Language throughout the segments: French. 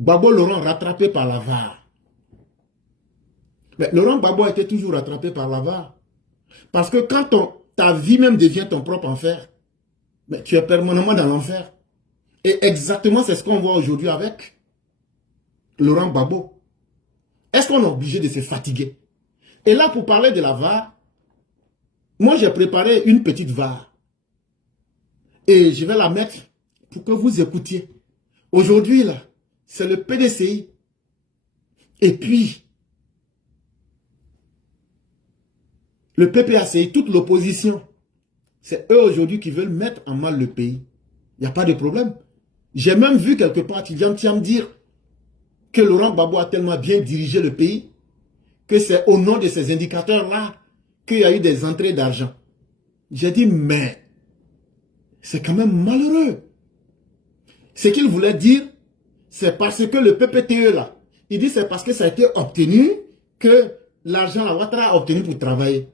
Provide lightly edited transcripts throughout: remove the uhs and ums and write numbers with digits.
Gbagbo Laurent rattrapé par la VAR. Mais Laurent Gbagbo a été toujours rattrapé par la VAR. Parce que quand ta vie même devient ton propre enfer, mais tu es permanemment dans l'enfer. Et exactement c'est ce qu'on voit aujourd'hui avec Laurent Gbagbo. Est-ce qu'on est obligé de se fatiguer? Et là, pour parler de la VAR, moi j'ai préparé une petite VAR. Et je vais la mettre pour que vous écoutiez. Aujourd'hui, là, c'est le PDCI. Et puis, le PPACI, toute l'opposition. C'est eux aujourd'hui qui veulent mettre en mal le pays. Il n'y a pas de problème. J'ai même vu quelque part Tidjam Thiam dire que Laurent Gbagbo a tellement bien dirigé le pays que c'est au nom de ces indicateurs-là qu'il y a eu des entrées d'argent. J'ai dit, mais c'est quand même malheureux. Ce qu'il voulait dire, c'est parce que le PPTE là, il dit c'est parce que ça a été obtenu que l'argent la Ouattara a obtenu pour travailler.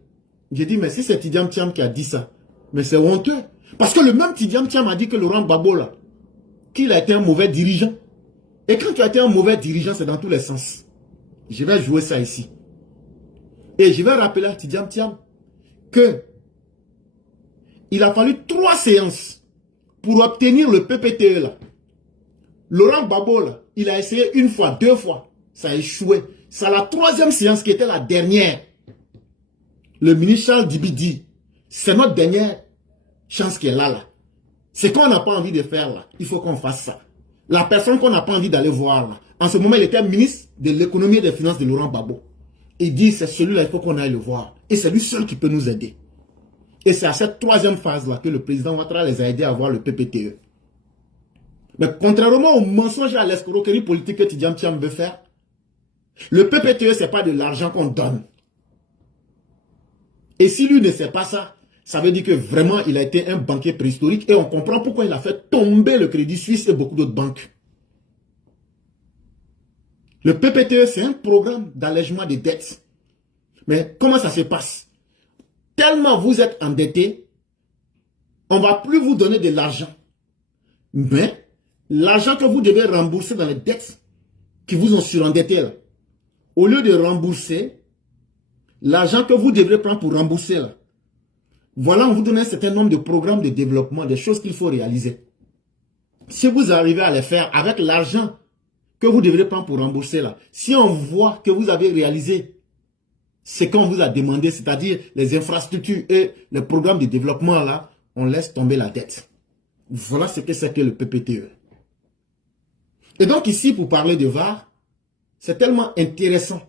J'ai dit, mais si c'est Tidjam Thiam qui a dit ça, mais c'est honteux. Parce que le même Tidjam Thiam a dit que Laurent Gbagbo là, qu'il a été un mauvais dirigeant. Et quand tu as été un mauvais dirigeant, c'est dans tous les sens. Je vais jouer ça ici. Et je vais rappeler à Tidjam Thiam que il a fallu 3 séances pour obtenir le PPTE là. Laurent Gbagbo là, il a essayé 1 fois, 2 fois. Ça a échoué. C'est la 3e séance qui était la dernière. Le ministre Charles Dibi dit, c'est notre dernière chance qui est là. C'est qu'on n'a pas envie de faire là. Il faut qu'on fasse ça. La personne qu'on n'a pas envie d'aller voir là. En ce moment, il était ministre de l'économie et des finances de Laurent Gbagbo. Il dit, c'est celui-là, il faut qu'on aille le voir. Et c'est lui seul qui peut nous aider. Et c'est à cette 3e phase-là que le président Ouattara les a aidés à avoir le PPTE. Mais contrairement au mensonge et à l'escroquerie politique que Tidjam Thiam veut faire, le PPTE, ce n'est pas de l'argent qu'on donne. Et si lui ne sait pas ça, ça veut dire que vraiment il a été un banquier préhistorique et on comprend pourquoi il a fait tomber le Crédit Suisse et beaucoup d'autres banques. Le PPTE, c'est un programme d'allègement des dettes. Mais comment ça se passe? Tellement vous êtes endetté, on ne va plus vous donner de l'argent. Mais l'argent que vous devez rembourser dans les dettes qui vous ont surendetté, là, au lieu de rembourser, l'argent que vous devrez prendre pour rembourser, là, voilà, on vous donne un certain nombre de programmes de développement, des choses qu'il faut réaliser. Si vous arrivez à les faire avec l'argent que vous devrez prendre pour rembourser, là, si on voit que vous avez réalisé ce qu'on vous a demandé, c'est-à-dire les infrastructures et les programmes de développement, là, on laisse tomber la dette. Voilà ce que c'est que le PPTE. Et donc ici, pour parler de VAR, c'est tellement intéressant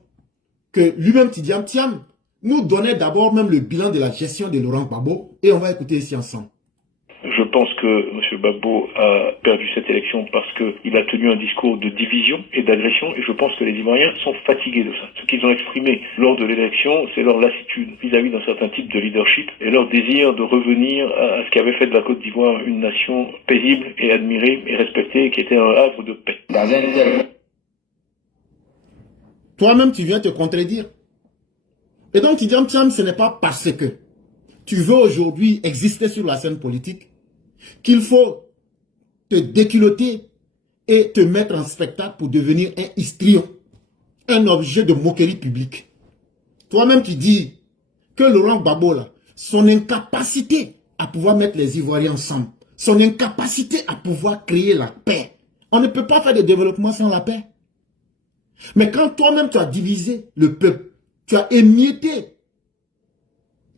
que lui-même, Tidjam Thiam, nous donnait d'abord même le bilan de la gestion de Laurent Gbagbo. Et on va écouter ici ensemble. Je pense que M. Gbagbo a perdu cette élection parce qu'il a tenu un discours de division et d'agression et je pense que les Ivoiriens sont fatigués de ça. Ce qu'ils ont exprimé lors de l'élection, c'est leur lassitude vis-à-vis d'un certain type de leadership et leur désir de revenir à ce qui avait fait de la Côte d'Ivoire une nation paisible et admirée et respectée qui était un havre de paix. Toi-même, tu viens te contredire. Et donc, Tidjam Thiam, ce n'est pas parce que tu veux aujourd'hui exister sur la scène politique qu'il faut te déculotter et te mettre en spectacle pour devenir un histrion, un objet de moquerie publique. Toi-même, tu dis que Laurent Gbagbo, là, son incapacité à pouvoir mettre les Ivoiriens ensemble, son incapacité à pouvoir créer la paix. On ne peut pas faire de développement sans la paix. Mais quand toi-même, tu as divisé le peuple, tu as émietté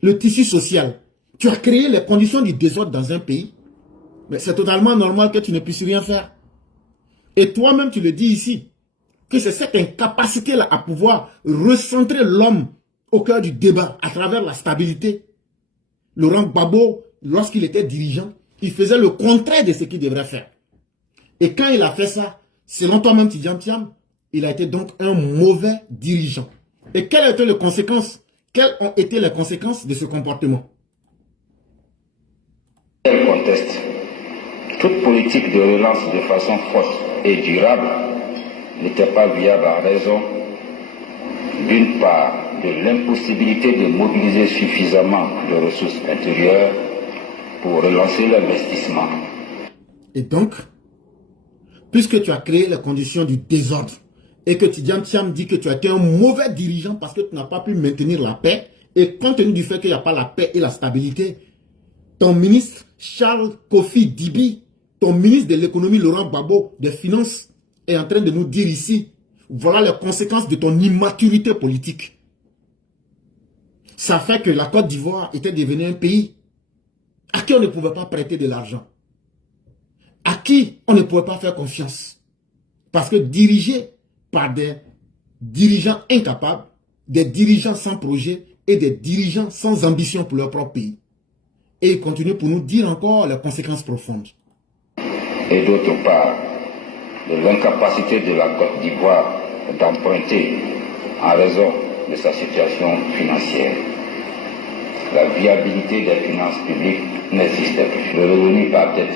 le tissu social, tu as créé les conditions du désordre dans un pays, mais c'est totalement normal que tu ne puisses rien faire. Et toi-même, tu le dis ici, que c'est cette incapacité-là à pouvoir recentrer l'homme au cœur du débat à travers la stabilité. Laurent Gbagbo, lorsqu'il était dirigeant, il faisait le contraire de ce qu'il devrait faire. Et quand il a fait ça, selon toi-même, Tidjam Thiam, il a été donc un mauvais dirigeant. Et quelles étaient les conséquences? Quelles ont été les conséquences de ce comportement? Elle conteste toute politique de relance de façon forte et durable n'était pas viable à raison d'une part de l'impossibilité de mobiliser suffisamment de ressources intérieures pour relancer l'investissement. Et donc, puisque tu as créé les conditions du désordre et que Tidjane Thiam dit que tu as été un mauvais dirigeant parce que tu n'as pas pu maintenir la paix, et compte tenu du fait qu'il n'y a pas la paix et la stabilité, ton ministre Charles Kofi Dibi, ton ministre de l'économie Laurent Gbagbo, des finances, est en train de nous dire ici, voilà les conséquences de ton immaturité politique. Ça fait que la Côte d'Ivoire était devenue un pays à qui on ne pouvait pas prêter de l'argent, à qui on ne pouvait pas faire confiance. Parce que dirigé par des dirigeants incapables, des dirigeants sans projet et des dirigeants sans ambition pour leur propre pays. Et ils continuent pour nous dire encore les conséquences profondes. Et d'autre part, de l'incapacité de la Côte d'Ivoire d'emprunter en raison de sa situation financière. La viabilité des finances publiques n'existe plus. Le revenu par tête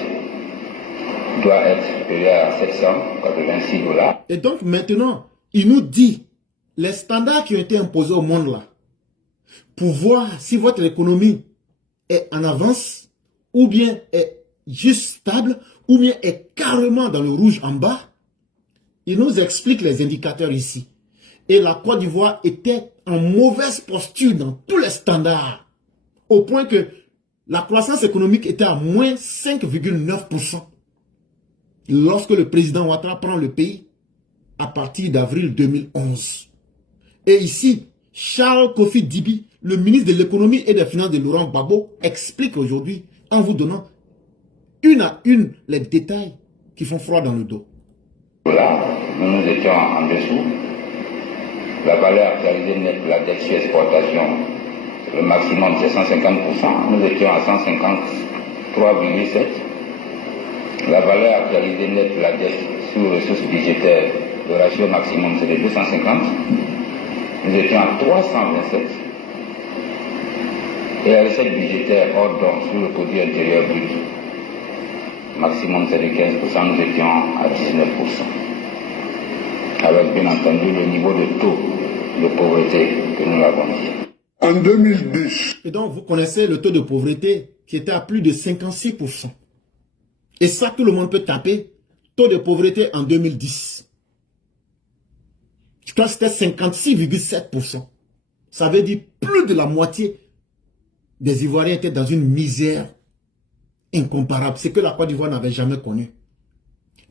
doit être supérieur à 786 $. Et donc maintenant, il nous dit les standards qui ont été imposés au monde là, pour voir si votre économie est en avance, ou bien est juste stable, ou bien est carrément dans le rouge en bas. Il nous explique les indicateurs ici. Et la Côte d'Ivoire était en mauvaise posture dans tous les standards, au point que la croissance économique était à moins 5,9% lorsque le président Ouattara prend le pays à partir d'avril 2011. Et ici, Charles Kofi Dibi, le ministre de l'économie et des finances de Laurent Gbagbo, explique aujourd'hui, en vous donnant une à une les détails qui font froid dans le dos. Là, nous étions en dessous. La valeur actualisée nette de la dette sur exportation, le maximum c'est 150%. Nous étions à 153,7%. La valeur actualisée nette de la dette sur ressources budgétaires, le ratio maximum c'est de 250. Nous étions à 327. Et la recette budgétaire hors don sur le produit intérieur brut, maximum c'est de 15%, nous étions à 19%. Avec bien entendu le niveau de taux de pauvreté que nous l'avons dit. En 2010. Et donc vous connaissez le taux de pauvreté qui était à plus de 56%. Et ça, tout le monde peut taper. Taux de pauvreté en 2010. Je crois que c'était 56,7%. Ça veut dire plus de la moitié des Ivoiriens étaient dans une misère incomparable. C'est que la Côte d'Ivoire n'avait jamais connu.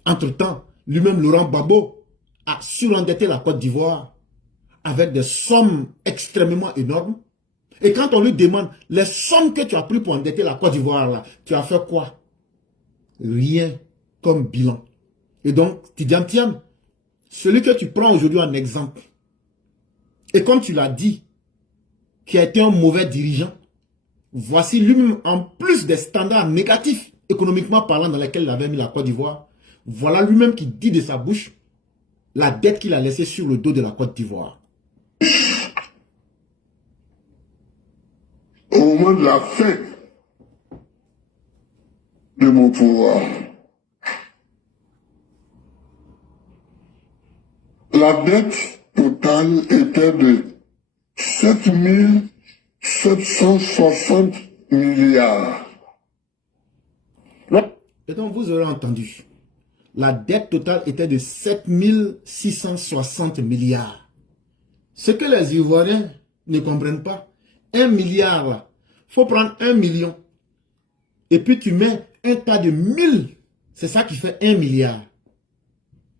Entre-temps, lui-même Laurent Gbagbo a surendetté la Côte d'Ivoire avec des sommes extrêmement énormes. Et quand on lui demande les sommes que tu as pris pour endetter la Côte d'Ivoire, là, tu as fait quoi? Rien comme bilan. Et donc, Tidjane Thiam, celui que tu prends aujourd'hui en exemple, et comme tu l'as dit, qui a été un mauvais dirigeant, voici lui-même, en plus des standards négatifs, économiquement parlant, dans lesquels il avait mis la Côte d'Ivoire, voilà lui-même qui dit de sa bouche la dette qu'il a laissée sur le dos de la Côte d'Ivoire. Au moment de la fin de mon pouvoir, la dette totale était de 7 760 milliards. Et donc vous aurez entendu, la dette totale était de 7 660 milliards. Ce que les Ivoiriens ne comprennent pas, 1 milliard là, il faut prendre 1 million. Et puis tu mets un tas de 1000. C'est ça qui fait 1 milliard.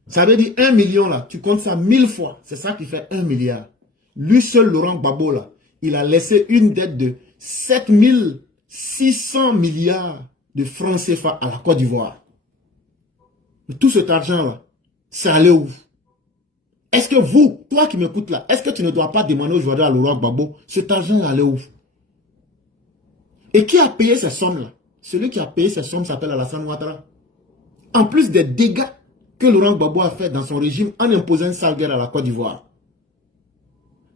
Ça veut dire 1 million là, tu comptes ça 1000 fois. C'est ça qui fait 1 milliard. Lui seul, Laurent Gbagbo là, il a laissé une dette de 7 600 milliards de francs CFA à la Côte d'Ivoire. Tout cet argent là, c'est allé où? Est-ce que vous, toi qui m'écoutes là, est-ce que tu ne dois pas demander aujourd'hui à Laurent Gbagbo, cet argent est allé où? Et qui a payé ces sommes-là? Celui qui a payé ces sommes s'appelle Alassane Ouattara. En plus des dégâts que Laurent Gbagbo a fait dans son régime en imposant une sale guerre à la Côte d'Ivoire.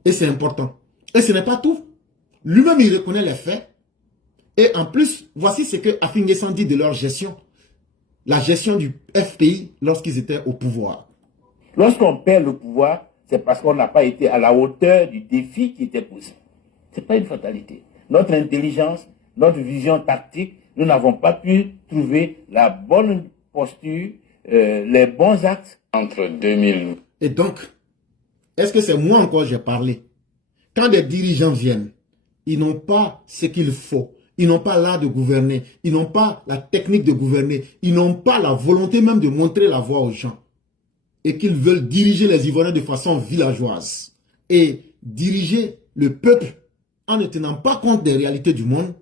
Et c'est important. Et ce n'est pas tout. Lui-même, il reconnaît les faits. Et en plus, voici ce que Afin N'Guessan dit de leur gestion. La gestion du FPI lorsqu'ils étaient au pouvoir. Lorsqu'on perd le pouvoir, c'est parce qu'on n'a pas été à la hauteur du défi qui était posé. Ce n'est pas une fatalité. Notre intelligence, notre vision tactique, nous n'avons pas pu trouver la bonne posture les bons actes. Entre 2000. Et donc, est-ce que c'est moi encore j'ai parlé? Quand des dirigeants viennent, ils n'ont pas ce qu'il faut. Ils n'ont pas l'art de gouverner. Ils n'ont pas la technique de gouverner. Ils n'ont pas la volonté même de montrer la voie aux gens. Et qu'ils veulent diriger les Ivoiriens de façon villageoise. Et diriger le peuple en ne tenant pas compte des réalités du monde,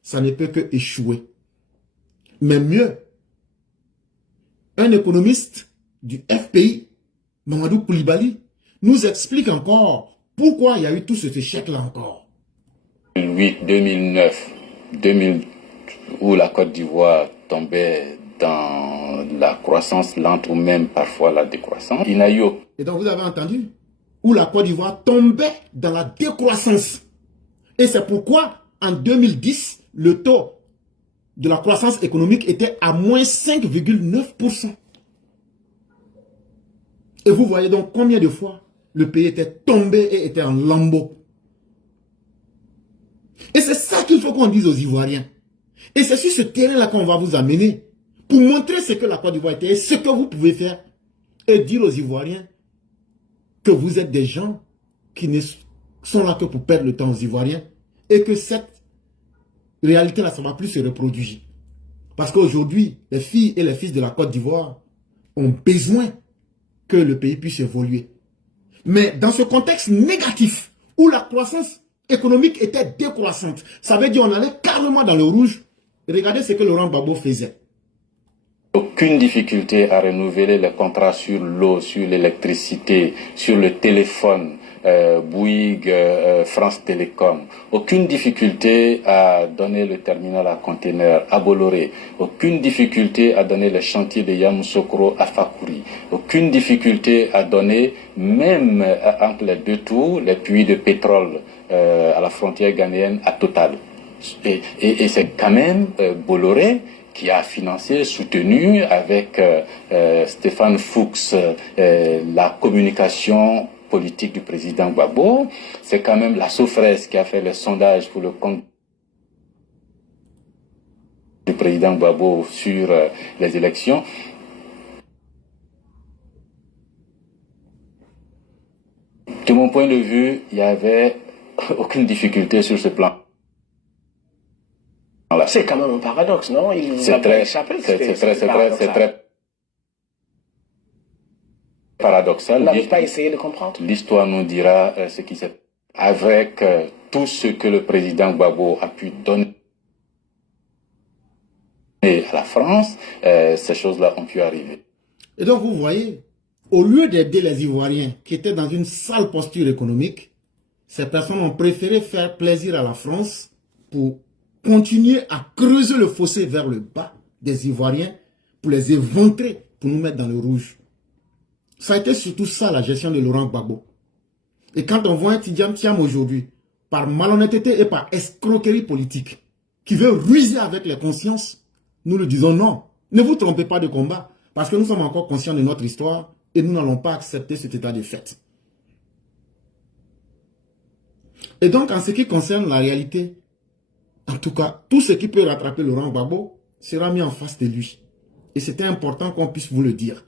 ça ne peut que échouer. Mais mieux, un économiste du FPI, Mamadou Koulibaly, nous explique encore pourquoi il y a eu tout cet échec-là encore. 2008, 2009, 2000, où la Côte d'Ivoire tombait dans la croissance lente ou même parfois la décroissance. Il n'a eu... Et donc vous avez entendu? Où la Côte d'Ivoire tombait dans la décroissance. Et c'est pourquoi en 2010, le taux de la croissance économique était à moins 5,9%. Et vous voyez donc combien de fois le pays était tombé et était en lambeaux. Et c'est ça qu'il faut qu'on dise aux Ivoiriens. Et c'est sur ce terrain-là qu'on va vous amener pour montrer ce que la Côte d'Ivoire était et ce que vous pouvez faire. Et dire aux Ivoiriens que vous êtes des gens qui ne sont là que pour perdre le temps aux Ivoiriens et que cette réalité-là, ça ne va plus se reproduire. Parce qu'aujourd'hui, les filles et les fils de la Côte d'Ivoire ont besoin que le pays puisse évoluer. Mais dans ce contexte négatif, où la croissance économique était décroissante, ça veut dire qu'on allait carrément dans le rouge. Regardez ce que Laurent Gbagbo faisait. Aucune difficulté à renouveler les contrats sur l'eau, sur l'électricité, sur le téléphone, Bouygues, France Télécom. Aucune difficulté à donner le terminal à conteneurs à Bolloré. Aucune difficulté à donner le chantier de Yamoussoukro à Fakouri. Aucune difficulté à donner, même entre les deux tours, les puits de pétrole à la frontière ghanéenne à Total. Et c'est quand même Bolloré qui a financé, soutenu avec Stéphane Fuchs la communication politique du président Gbagbo. C'est quand même la Sofres qui a fait le sondage pour le compte du président Gbagbo sur les élections. De mon point de vue, il n'y avait aucune difficulté sur ce plan. C'est quand même un paradoxe, non? C'est très paradoxal. Vous n'avez pas essayé de comprendre? L'histoire nous dira ce qui s'est... Avec tout ce que le président Gbagbo a pu donner à la France, ces choses-là ont pu arriver. Et donc vous voyez, au lieu d'aider les Ivoiriens qui étaient dans une sale posture économique, ces personnes ont préféré faire plaisir à la France pour continuer à creuser le fossé vers le bas des Ivoiriens pour les éventrer, pour nous mettre dans le rouge. Ça a été surtout ça la gestion de Laurent Gbagbo. Et quand on voit un Tidjane Thiam aujourd'hui, par malhonnêteté et par escroquerie politique, qui veut ruser avec les consciences, nous lui disons non. Ne vous trompez pas de combat, parce que nous sommes encore conscients de notre histoire et nous n'allons pas accepter cet état de fait. Et donc, en ce qui concerne la réalité, en tout cas, tout ce qui peut rattraper Laurent Gbagbo sera mis en face de lui. Et c'était important qu'on puisse vous le dire.